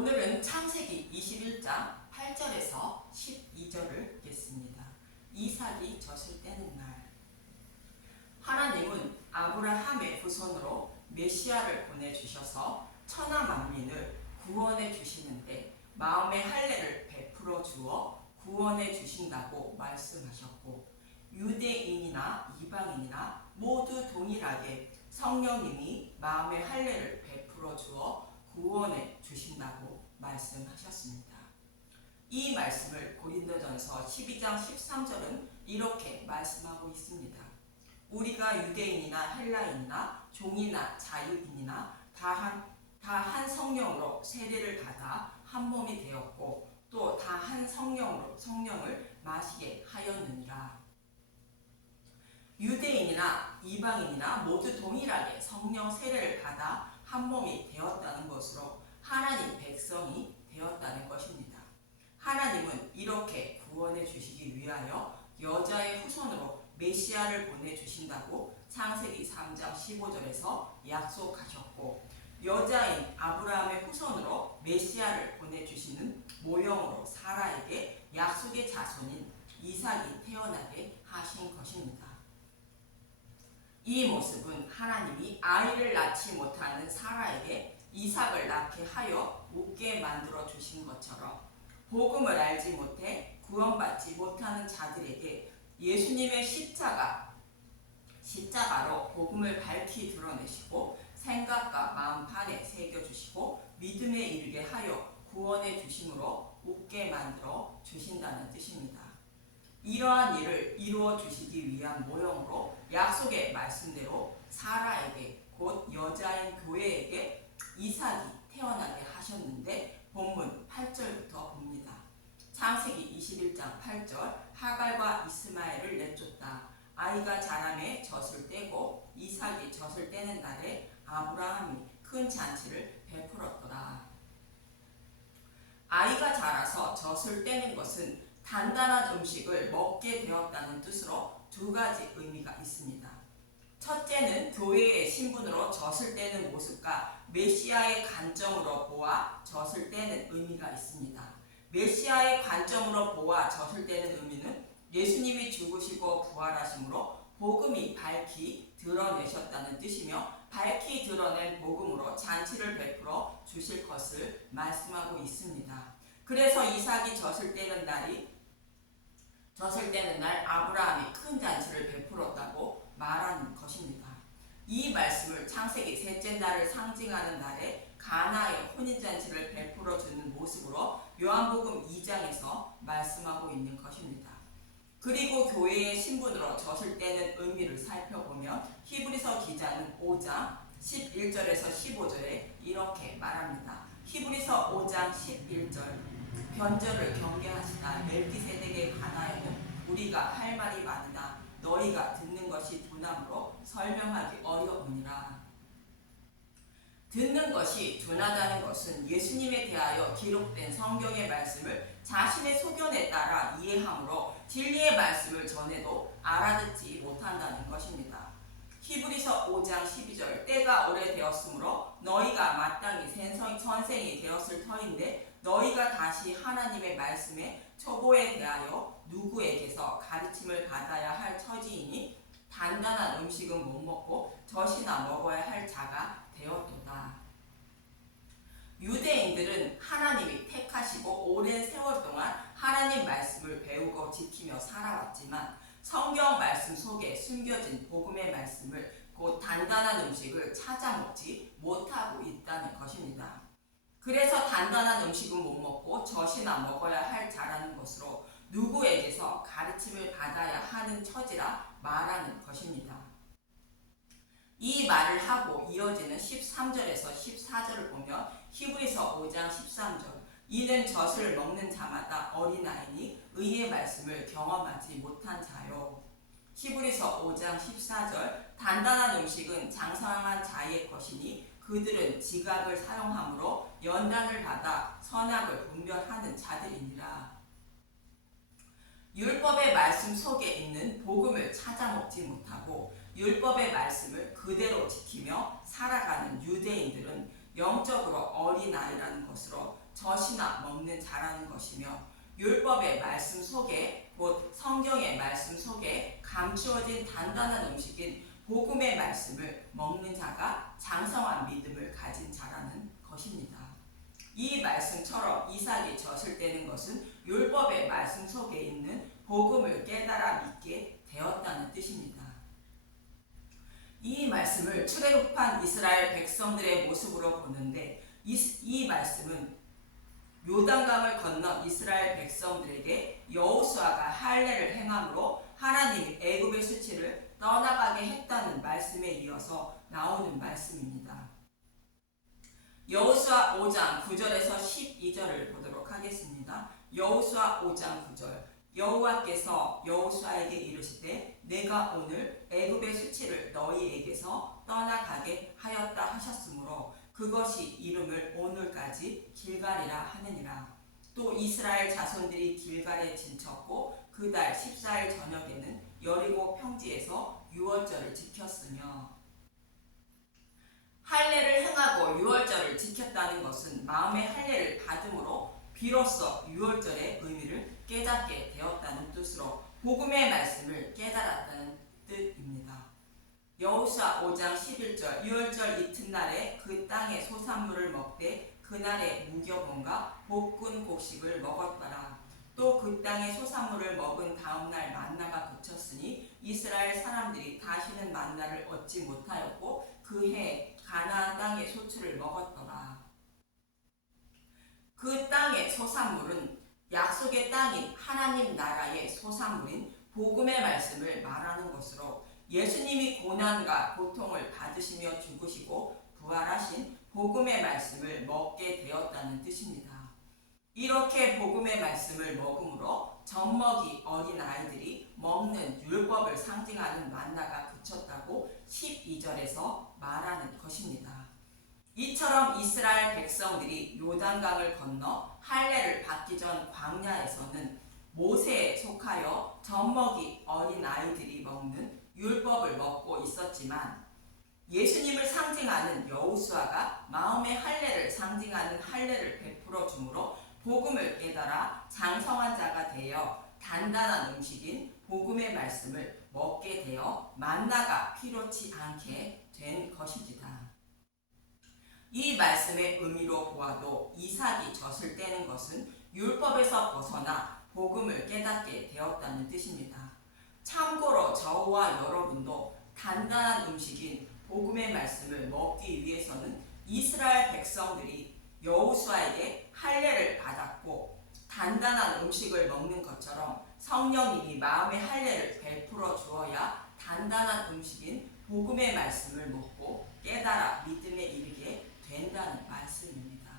오늘은 창세기 21장 8절에서 12절을 읽겠습니다. 이삭이 젖을 떼는 날. 하나님은 아브라함의 후손으로 메시아를 보내주셔서 천하 만민을 구원해 주시는데 마음의 할례를 베풀어 주어 구원해 주신다고 말씀하셨고, 유대인이나 이방인이나 모두 동일하게 성령님이 마음의 할례를 베풀어 주어 구원해 주신다고 말씀하셨습니다. 이 말씀을 고린도전서 12장 13절은 이렇게 말씀하고 있습니다. 우리가 유대인이나 헬라인이나 종이나 자유인이나 다 한 성령으로 세례를 받아 한 몸이 되었고 또 다 한 성령으로 성령을 마시게 하였느니라. 유대인이나 이방인이나 모두 동일하게 성령 세례를 받아 한 몸이 되었다는 것으로 하나님 백성이 되었다는 것입니다. 하나님은 이렇게 구원해 주시기 위하여 여자의 후손으로 메시아를 보내주신다고 창세기 3장 15절에서 약속하셨고, 여자인 아브라함의 후손으로 메시아를 보내주시는 모형으로 사라에게 약속의 자손인 이삭이 태어나게 하신 것입니다. 이 모습은 하나님이 아이를 낳지 못하는 사라에게 이삭을 낳게 하여 웃게 만들어 주신 것처럼 복음을 알지 못해 구원받지 못하는 자들에게 예수님의 십자가로 복음을 밝히 드러내시고 생각과 마음판에 새겨주시고 믿음에 이르게 하여 구원해 주심으로 웃게 만들어 주신다는 뜻입니다. 이러한 일을 이루어 주시기 위한 모형으로 약속의 말씀대로 사라에게, 곧 여자인 교회에게 이삭이 태어나게 하셨는데 본문 8절부터 봅니다. 창세기 21장 8절. 하갈과 이스마엘을 내쫓다. 아이가 자라매 젖을 떼고 이삭이 젖을 떼는 날에 아브라함이 큰 잔치를 베풀었더라. 아이가 자라서 젖을 떼는 것은 단단한 음식을 먹게 되었다는 뜻으로 두 가지 의미가 있습니다. 첫째는 교회의 신분으로 젖을 떼는 모습과 메시아의 관점으로 보아 젖을 떼는 의미가 있습니다. 메시아의 관점으로 보아 젖을 떼는 의미는 예수님이 죽으시고 부활하심으로 복음이 밝히 드러내셨다는 뜻이며, 밝히 드러낸 복음으로 잔치를 베풀어 주실 것을 말씀하고 있습니다. 그래서 이삭이 젖을 떼는 날 아브라함이 큰 잔치를 베풀었다고 말하는 것입니다. 이 말씀을 창세기 셋째 날을 상징하는 날에 가나의 혼인잔치를 베풀어 주는 모습으로 요한복음 2장에서 말씀하고 있는 것입니다. 그리고 교회의 신분으로 젖을 떼는 의미를 살펴보면 히브리서 기자는 5장 11절에서 15절에 이렇게 말합니다. 히브리서 5장 11절. 변절을 경계하시다 멜기세덱에 관하여는 우리가 할 말이 많으나 너희가 듣는 것이 둔함으로 설명하기 어려우니라. 듣는 것이 둔하다는 것은 예수님에 대하여 기록된 성경의 말씀을 자신의 소견에 따라 이해하므로 진리의 말씀을 전해도 알아듣지 못한다는 것입니다. 히브리서 5장 12절. 때가 오래되었으므로 너희가 마땅히 선생이 되었을 터인데 너희가 다시 하나님의 말씀의 초보에 대하여 누구에게서 가르침을 받아야 할 처지이니 단단한 음식은 못 먹고 젖이나 먹어야 할 자가 되었도다. 유대인들은 하나님이 택하시고 오랜 세월 동안 하나님 말씀을 배우고 지키며 살아왔지만 성경 말씀 속에 숨겨진 복음의 말씀을, 곧 단단한 음식을 찾아 먹지 못하고 있다는 것입니다. 그래서 단단한 음식은 못 먹고 젖이나 먹어야 할 자라는 것으로 누구에게서 가르침을 받아야 하는 처지라 말하는 것입니다. 이 말을 하고 이어지는 13절에서 14절을 보면 히브리서 5장 13절. 이는 젖을 먹는 자마다 어린아이니 의의 말씀을 경험하지 못한 자요. 히브리서 5장 14절. 단단한 음식은 장성한 자의 것이니 그들은 지각을 사용함으로 연단을 받아 선악을 분별하는 자들이니라. 율법의 말씀 속에 있는 복음을 찾아 먹지 못하고 율법의 말씀을 그대로 지키며 살아가는 유대인들은 영적으로 어린아이라는 것으로 젖이나 먹는 자라는 것이며 율법의 말씀 속에 곧 성경의 말씀 속에 감추어진 단단한 음식인 복음의 말씀을 먹는 자가 장성한 믿음을 가진 자라는 것입니다. 이 말씀처럼 이삭이 젖을 떼는 것은 율법의 말씀 속에 있는 복음을 깨달아 믿게 되었다는 뜻입니다. 이 말씀을 출애굽한 이스라엘 백성들의 모습으로 보는데 이 말씀은 요단강을 건너 이스라엘 백성들에게 여호수아가 할례를 행함으로 하나님이 애굽의 수치를 떠나가게 했다는 말씀에 이어서 나오는 말씀입니다. 여호수아 5장 9절에서 12절을 보도록 하겠습니다. 여호수아 5장 9절 여호와께서 여호수아에게 이르시되 내가 오늘 애굽의 수치를 너희에게서 떠나가게 하였다 하셨으므로 그것이 이름을 오늘까지 길갈이라 하느니라. 또 이스라엘 자손들이 길갈에 진쳤고 그 달 14일 저녁에는 여리고 평지에서 유월절을 지켰으며 할례를 행하고 유월절을 지켰다는 것은 마음의 할례를 받음으로 비로소 유월절의 의미를 깨닫게 되었다는 뜻으로 복음의 말씀을 깨달았다는 뜻입니다. 여호수아 5장 11절 유월절 이튿날에 그 땅의 소산물을 먹되 그날에 무교본과 볶은 곡식을 먹었더라. 또 그 땅의 소산물을 먹은 다음날 만나가 그쳤으니 이스라엘 사람들이 다시는 만나를 얻지 못하였고 그 해 가나안 땅의 소출을 먹었더라. 그 땅의 소산물은 약속의 땅인 하나님 나라의 소산물인 복음의 말씀을 말하는 것으로 예수님이 고난과 고통을 받으시며 죽으시고 부활하신 복음의 말씀을 먹게 되었다는 뜻입니다. 이렇게 복음의 말씀을 먹음으로 젖먹이 어린 아이들이 먹는 율법을 상징하는 만나가 그쳤다고 12절에서 말하는 것입니다. 이처럼 이스라엘 백성들이 요단강을 건너 할례를 받기 전 광야에서는 모세에 속하여 젖먹이 어린 아이들이 먹는 율법을 먹고 있었지만 예수님을 상징하는 여호수아가 마음의 할례를 상징하는 할례를 베풀어 주므로 복음을 깨달아 장성한 자가 되어 단단한 음식인 복음의 말씀을 먹게 되어 만나가 필요치 않게 된 것입니다. 이 말씀의 의미로 보아도 이삭이 젖을 떼는 것은 율법에서 벗어나 복음을 깨닫게 되었다는 뜻입니다. 참고로 저와 여러분도 단단한 음식인 복음의 말씀을 먹기 위해서는 이스라엘 백성들이 여호수아에게 할례를 받았고 단단한 음식을 먹는 것처럼 성령님이 마음의 할례를 베풀어 주어야 단단한 음식인 복음의 말씀을 먹고 깨달아 믿음에 이르게 된다는 말씀입니다.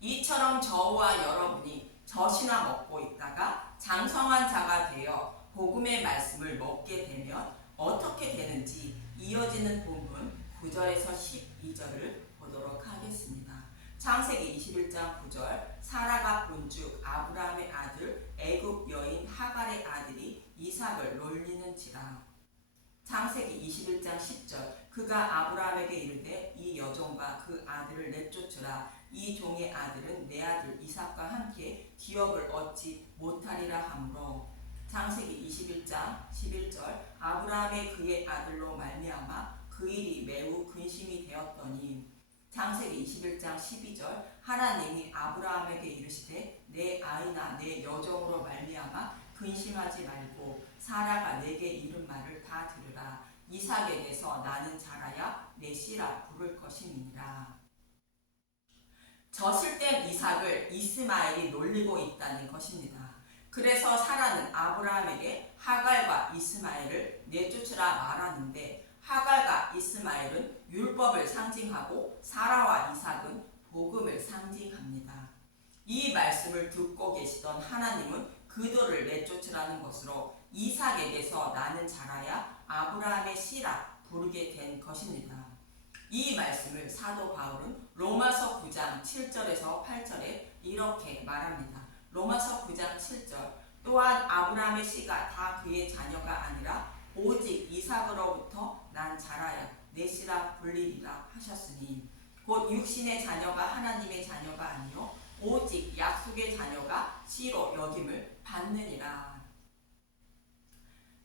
이처럼 저와 여러분이 젖이나 먹고 있다가 장성한 자가 되어 복음의 말씀을 먹게 되면 어떻게 되는지 이어지는 본문 9절에서 12절을 보도록 하겠습니다. 창세기 21장 9절 사라가 본즉 아브라함의 아들 애굽 여인 하갈의 아들이 이삭을 놀리는지라. 창세기 21장 10절 그가 아브라함에게 이르되 이 여종과 그 아들을 내쫓으라. 이 종의 아들은 내 아들 이삭과 함께 기업을 얻지 못하리라 하므로. 창세기 21장 11절 아브라함의 그의 아들로 말미암아 그 일이 매우 근심이 되었더니. 창세기 21장 12절 하나님이 아브라함에게 이르시되 내 아이나 내 여종으로 말미암아 근심하지 말고 사라가 내게 이른 말을 다 들으라. 이삭에게서 나는 자라야 내 씨라 부를 것임이니라. 젖을 뗀 이삭을 이스마엘이 놀리고 있다는 것입니다. 그래서 사라는 아브라함에게 하갈과 이스마엘을 내쫓으라 말하는데 하갈과 이스마엘은 율법을 상징하고 사라와 이삭은 복음을 상징합니다. 이 말씀을 듣고 계시던 하나님은 그들을 내쫓으라는 것으로 이삭에게서 나는 자라야 아브라함의 씨라 부르게 된 것입니다. 이 말씀을 사도 바울은 로마서 9장 7절에서 8절에 이렇게 말합니다. 로마서 9장 7절 또한 아브라함의 씨가 다 그의 자녀가 아니라 오직 이삭으로부터 난 자라야 내 씨라 불리리라 하셨으니 곧 육신의 자녀가 하나님의 자녀가 아니요 오직 약속의 자녀가 씨로 여김을 받느니라.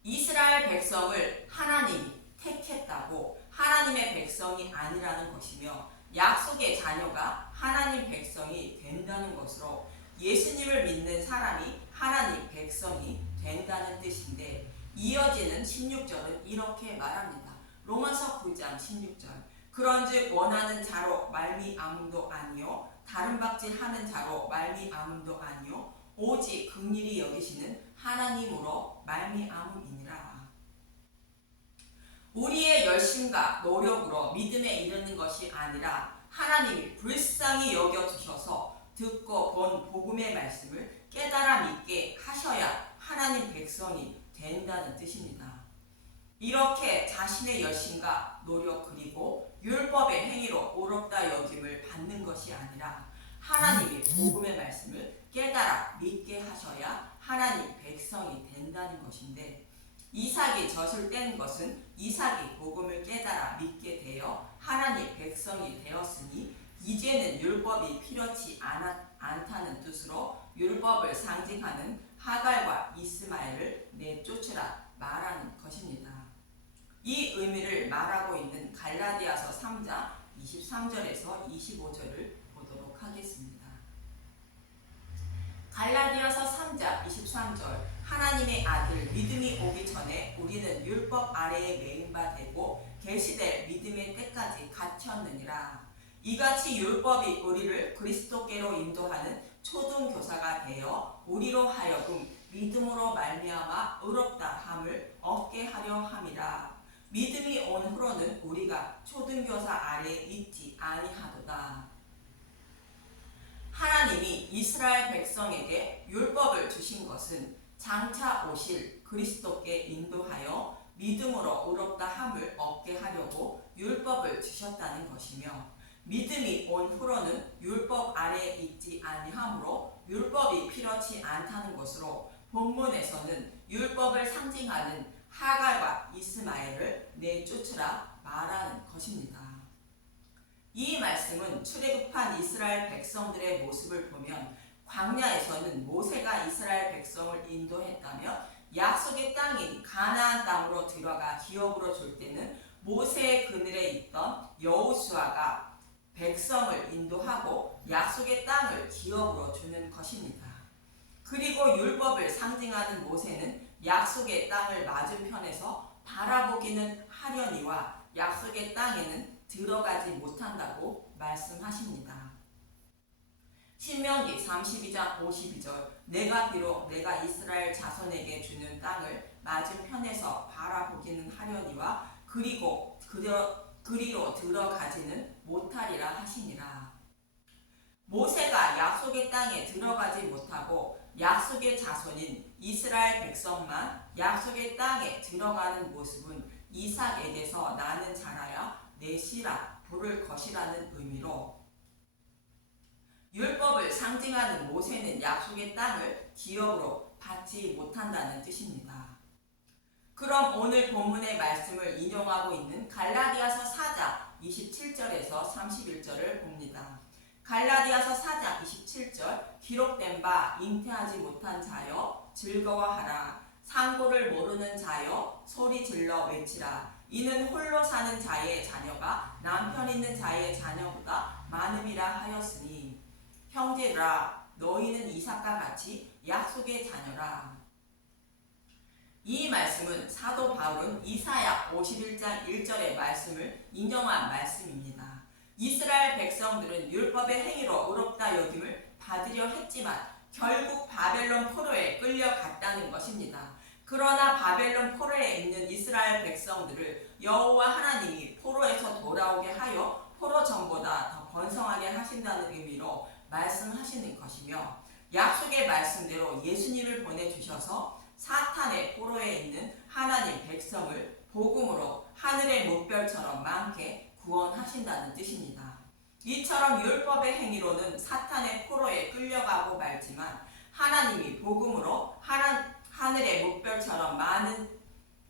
이스라엘 백성을 하나님이 택했다고 하나님의 백성이 아니라는 것이며 약속의 자녀가 하나님 백성이 된다는 것으로 예수님을 믿는 사람이 하나님 백성이 된다는 뜻인데, 이어지는 16절은 이렇게 말합니다. 로마서 9장 16절. 그런즉 원하는 자로 말미암음도 아니요 다른 박질하는 자로 말미암음도 아니요 오직 긍휼히 여기시는 하나님으로 말미암음이니라. 우리의 열심과 노력으로 믿음에 이르는 것이 아니라 하나님이 불쌍히 여겨주셔서 듣고 본 복음의 말씀을 깨달아 믿게 하셔야 하나님 백성이 된다는 뜻입니다. 이렇게 자신의 열심과 노력 그리고 율법의 행위로 옳았다 여김을 받는 것이 아니라 하나님이 복음의 말씀을 깨달아 믿게 하셔야 하나님 백성이 된다는 것인데, 이삭이 젖을 뗀 것은 이삭이 복음을 깨달아 믿게 되어 하나님 백성이 되었으니 이제는 율법이 필요치 않다는 뜻으로 율법을 상징하는 하갈과 이스마엘을 내쫓으라 말하는 것입니다. 이 의미를 말하고 있는 갈라디아서 3장 23절에서 25절을 보도록 하겠습니다. 갈라디아서 3장 23절. 하나님의 아들 믿음이 오기 전에 우리는 율법 아래에 매인 바 되고 계시될 믿음의 때까지 갇혔느니라. 이같이 율법이 우리를 그리스도께로 인도하는 초등교사가 되어 우리로 하여금 믿음으로 말미암아 의롭다 함을 얻게 하려 함이라. 믿음이 온 후로는 우리가 초등교사 아래에 있지 아니하도다. 하나님이 이스라엘 백성에게 율법을 주신 것은 장차 오실 그리스도께 인도하여 믿음으로 의롭다 함을 얻게 하려고 율법을 주셨다는 것이며, 믿음이 온 후로는 율법 아래에 있지 아니하므로 율법이 필요치 않다는 것으로 본문에서는 율법을 상징하는 하갈과 이스마엘을 내쫓으라 말하는 것입니다. 이 말씀은 출애굽한 이스라엘 백성들의 모습을 보면 광야에서는 모세가 이스라엘 백성을 인도했다며 약속의 땅인 가나안 땅으로 들어가 기업으로 줄 때는 모세의 그늘에 있던 여호수아가 백성을 인도하고 약속의 땅을 기업으로 주는 것입니다. 그리고 율법을 상징하는 모세는 약속의 땅을 맞은편에서 바라보기는 하려니와 약속의 땅에는 들어가지 못한다고 말씀하십니다. 신명기 32장 52절. 내가 비록 내가 이스라엘 자손에게 주는 땅을 맞은편에서 바라보기는 하려니와 그리고 그리로 들어가지는 못하리라 하시니라. 모세가 약속의 땅에 들어가지 못하고 약속의 자손인 이스라엘 백성만 약속의 땅에 들어가는 모습은 이삭에게서 나는 자라야 내 씨라 부를 것이라는 의미로, 율법을 상징하는 모세는 약속의 땅을 기업으로 받지 못한다는 뜻입니다. 그럼 오늘 본문의 말씀을 인용하고 있는 갈라디아서 4장 27절에서 31절을 봅니다. 갈라디아서 4장 27절. 기록된 바 잉태하지 못한 자여 즐거워하라. 상고를 모르는 자여 소리 질러 외치라. 이는 홀로 사는 자의 자녀가 남편 있는 자의 자녀보다 많음이라 하였으니, 형제들아 너희는 이삭과 같이 약속의 자녀라. 이 말씀은 사도 바울은 이사야 51장 1절의 말씀을 인용한 말씀입니다. 이스라엘 백성들은 율법의 행위로 의롭다 여김을 받으려 했지만 결국 바벨론 포로에 끌려갔다는 것입니다. 그러나 바벨론 포로에 있는 이스라엘 백성들을 여호와 하나님이 포로에서 돌아오게 하여 포로 전보다 더 번성하게 하신다는 의미로 말씀하시는 것이며, 약속의 말씀대로 예수님을 보내주셔서 사탄의 포로에 있는 하나님 백성을 복음으로 하늘의 물결처럼 많게 구원하신다는 뜻입니다. 이처럼 율법의 행위로는 사탄의 포로에 끌려가고 말지만 하나님이 복음으로 하늘의 물결처럼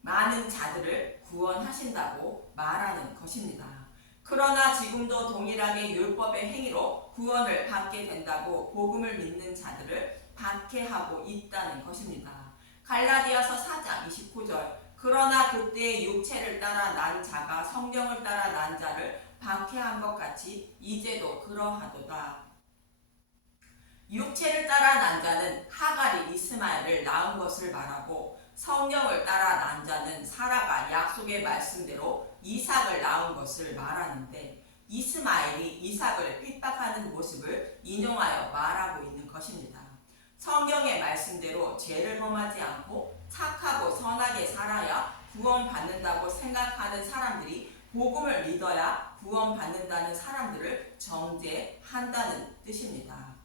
많은 자들을 구원하신다고 말하는 것입니다. 그러나 지금도 동일하게 율법의 행위로 구원을 받게 된다고 복음을 믿는 자들을 박해하고 있다는 것입니다. 갈라디아서 4장 29절 그러나 그때 육체를 따라 난 자가 성령을 따라 난 자를 박해한 것 같이 이제도 그러하도다. 육체를 따라 난 자는 하갈이 이스마엘을 낳은 것을 말하고 성령을 따라 난 자는 사라가 약속의 말씀대로 이삭을 낳은 것을 말하는데 이스마엘이 이삭을 핍박하는 모습을 인용하여 말하고 있는 것입니다. 성경의 말씀대로 죄를 범하지 않고 착하고 선하게 살아야 구원받는다고 생각하는 사람들이 복음을 믿어야 구원받는다는 사람들을 정죄한다는 뜻입니다.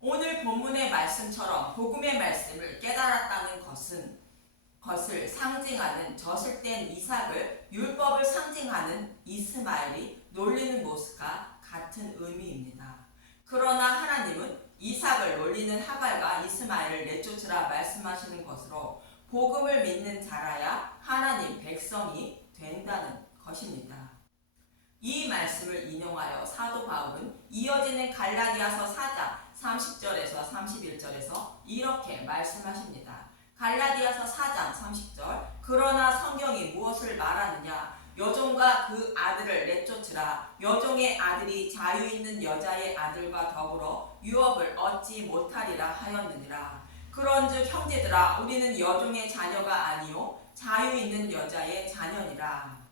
오늘 본문의 말씀처럼 복음의 말씀을 깨달았다는 것을 상징하는 젖을 뗀 이삭을 율법을 상징하는 이스마엘이 놀리는 모습과 같은 의미입니다. 그러나 하나님은 이삭을 놀리는 하갈과 이스마엘을 내쫓으라 말씀하시는 것으로 복음을 믿는 자라야 하나님 백성이 된다는 것입니다. 이 말씀을 인용하여 사도 바울은 이어지는 갈라디아서 4장 30절에서 31절에서 이렇게 말씀하십니다. 갈라디아서 4장 30절 그러나 성경이 무엇을 말하느냐 여종과 그 아들을 내쫓으라 여종의 아들이 자유 있는 여자의 아들과 더불어 유업을 얻지 못하리라 하였느니라. 그런즉 형제들아 우리는 여종의 자녀가 아니요 자유 있는 여자의 자녀니라.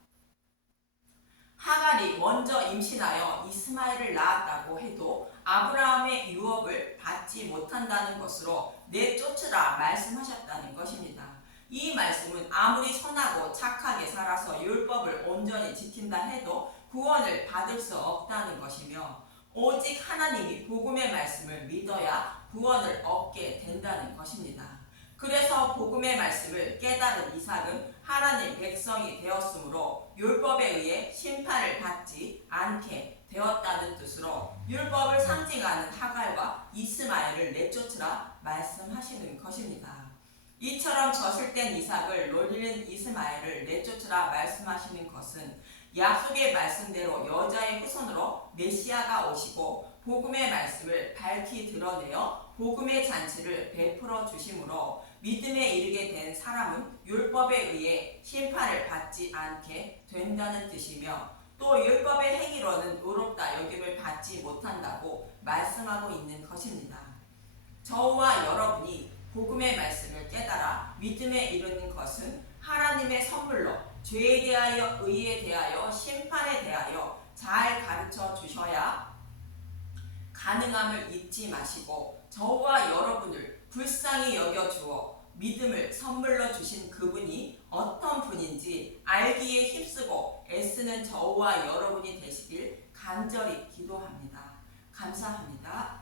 하갈이 먼저 임신하여 이스마엘을 낳았다고 해도 아브라함의 유업을 받지 못한다는 것으로 내쫓으라 말씀하셨다는 것입니다. 이 말씀은 아무리 선하고 착하게 살아서 율법을 온전히 지킨다 해도 구원을 받을 수 없다는 것이며 오직 하나님이 복음의 말씀을 믿어야 구원을 얻게 된다는 것입니다. 그래서 복음의 말씀을 깨달은 이삭은 하나님 백성이 되었으므로 율법에 의해 심판을 받지 않게 되었다는 뜻으로 율법을 상징하는 하갈과 이스마엘을 내쫓으라 말씀하시는 것입니다. 이처럼 젖을 뗀 이삭을 놀리는 이스마엘을 내쫓으라 말씀하시는 것은 약속의 말씀대로 여자의 후손으로 메시아가 오시고 복음의 말씀을 밝히 드러내어 복음의 잔치를 베풀어 주심으로 믿음에 이르게 된 사람은 율법에 의해 심판을 받지 않게 된다는 뜻이며 또 율법의 행위로는 의롭다 여김을 받지 못한다고 말씀하고 있는 것입니다. 저와 여러분이 복음의 말씀을 깨달아 믿음에 이르는 것은 하나님의 선물로 죄에 대하여 의에 대하여 심판에 대하여 잘 가르쳐 주셔야 가능함을 잊지 마시고 저와 여러분을 불쌍히 여겨주어 믿음을 선물로 주신 그분이 어떤 분인지 알기에 힘쓰고 애쓰는 저와 여러분이 되시길 간절히 기도합니다. 감사합니다.